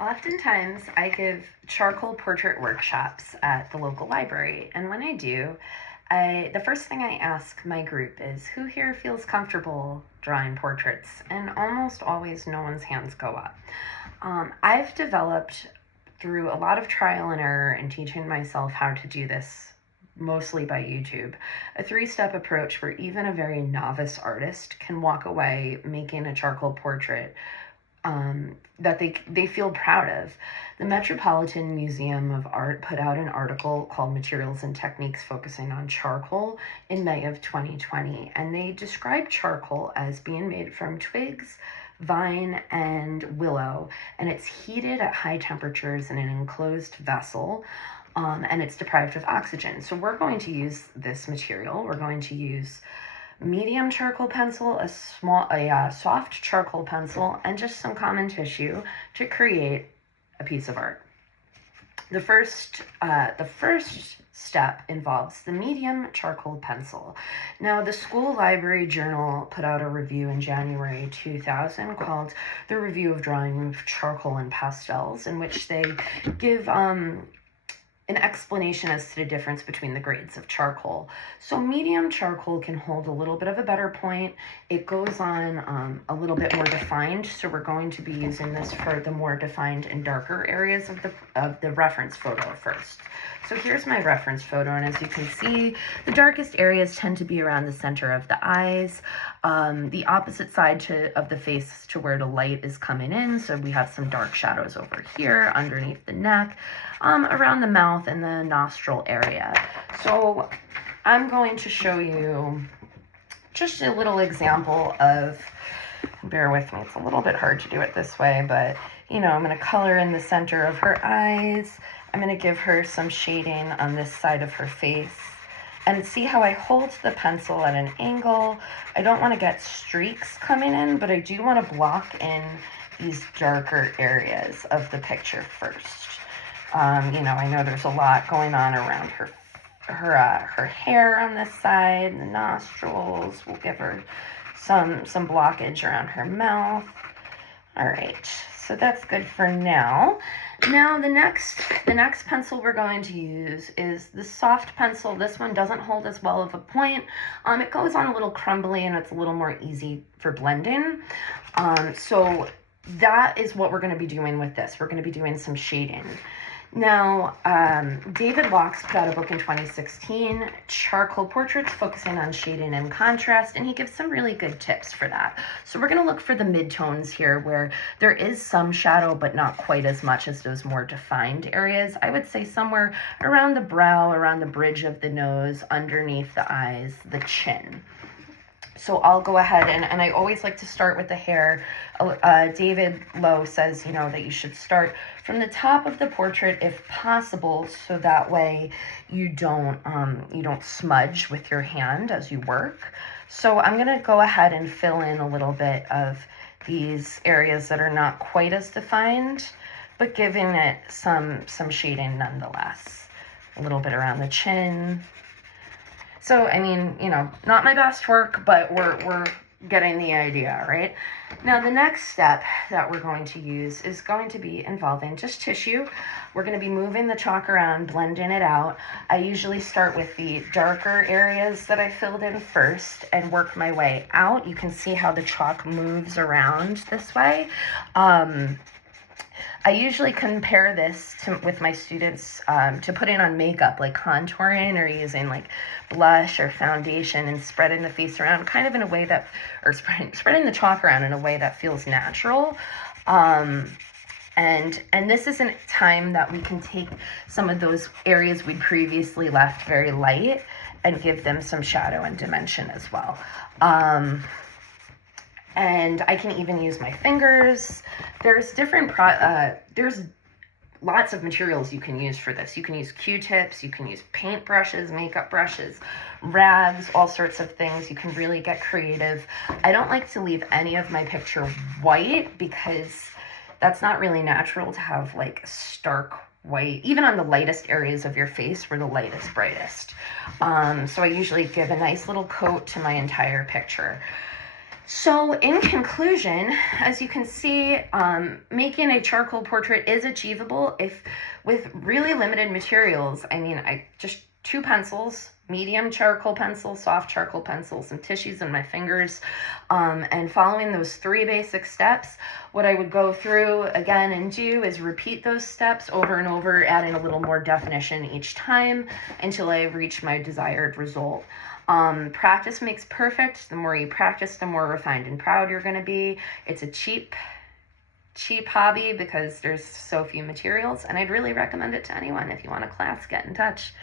Oftentimes, I give charcoal portrait workshops at the local library, and when I do, the first thing I ask my group is who here feels comfortable drawing portraits, and almost always no one's hands go up. I've developed through a lot of trial and error and teaching myself how to do this mostly by YouTube, a three-step approach where even a very novice artist can walk away making a charcoal portrait that they feel proud of. The Metropolitan Museum of Art put out an article called Materials and Techniques focusing on charcoal in May of 2020, and they describe charcoal as being made from twigs, vine, and willow, and it's heated at high temperatures in an enclosed vessel. And it's deprived of oxygen. So we're going to use this material. We're going to use medium charcoal pencil, a soft charcoal pencil, and just some common tissue to create a piece of art. The first step involves the medium charcoal pencil. Now, the School Library Journal put out a review in January 2000 called The Review of Drawing with Charcoal and Pastels, in which they give an explanation as to the difference between the grades of charcoal. So medium charcoal can hold a little bit of a better point. It goes on a little bit more defined, so we're going to be using this for the more defined and darker areas of the reference photo first. So here's my reference photo, and as you can see, the darkest areas tend to be around the center of the eyes, the opposite side of the face to where the light is coming in, so we have some dark shadows over here, underneath the neck, around the mouth and the nostril area. So I'm going to show you just a little example of, bear with me, it's a little bit hard to do it this way, but you know, I'm going to color in the center of her eyes. I'm going to give her some shading on this side of her face. And see how I hold the pencil at an angle. I don't want to get streaks coming in, but I do want to block in these darker areas of the picture first. You know, I know there's a lot going on around her hair on this side, the nostrils. We'll give her some blockage around her mouth. All right, so that's good for now. Now the next pencil we're going to use is the soft pencil. This one doesn't hold as well of a point. It goes on a little crumbly and it's a little more easy for blending. So that is what we're going to be doing with this. We're going to be doing some shading. Now, David Locks put out a book in 2016, Charcoal Portraits, focusing on shading and contrast, and he gives some really good tips for that. So we're going to look for the midtones here where there is some shadow, but not quite as much as those more defined areas. I would say somewhere around the brow, around the bridge of the nose, underneath the eyes, the chin. So I'll go ahead and I always like to start with the hair. David Lowe says, you know, that you should start from the top of the portrait if possible, so that way you don't smudge with your hand as you work. So I'm going to go ahead and fill in a little bit of these areas that are not quite as defined, but giving it some shading nonetheless. A little bit around the chin. So, I mean, you know, not my best work, but we're getting the idea, right? Now, the next step that we're going to use is going to be involving just tissue. We're going to be moving the chalk around, blending it out. I usually start with the darker areas that I filled in first and work my way out. You can see how the chalk moves around this way. I usually compare this with my students to putting on makeup, like contouring or using like blush or foundation and spreading the face around kind of in a way that, or spreading the chalk around in a way that feels natural. And this is a time that we can take some of those areas we'd previously left very light and give them some shadow and dimension as well. And I can even use my fingers. There's there's lots of materials you can use for this. You can use Q-tips, you can use paint brushes, makeup brushes, rags, all sorts of things. You can really get creative. I don't like to leave any of my picture white because that's not really natural to have like stark white, even on the lightest areas of your face where the light is brightest. So I usually give a nice little coat to my entire picture. So in conclusion, as you can see, making a charcoal portrait is achievable if with really limited materials. I mean, I just 2 pencils, medium charcoal pencil, soft charcoal pencil, some tissues in my fingers, and following those 3 basic steps. What I would go through again and do is repeat those steps over and over, adding a little more definition each time until I reach my desired result. Practice makes perfect. The more you practice, the more refined and proud you're going to be. It's a cheap hobby because there's so few materials, and I'd really recommend it to anyone. If you want a class, get in touch.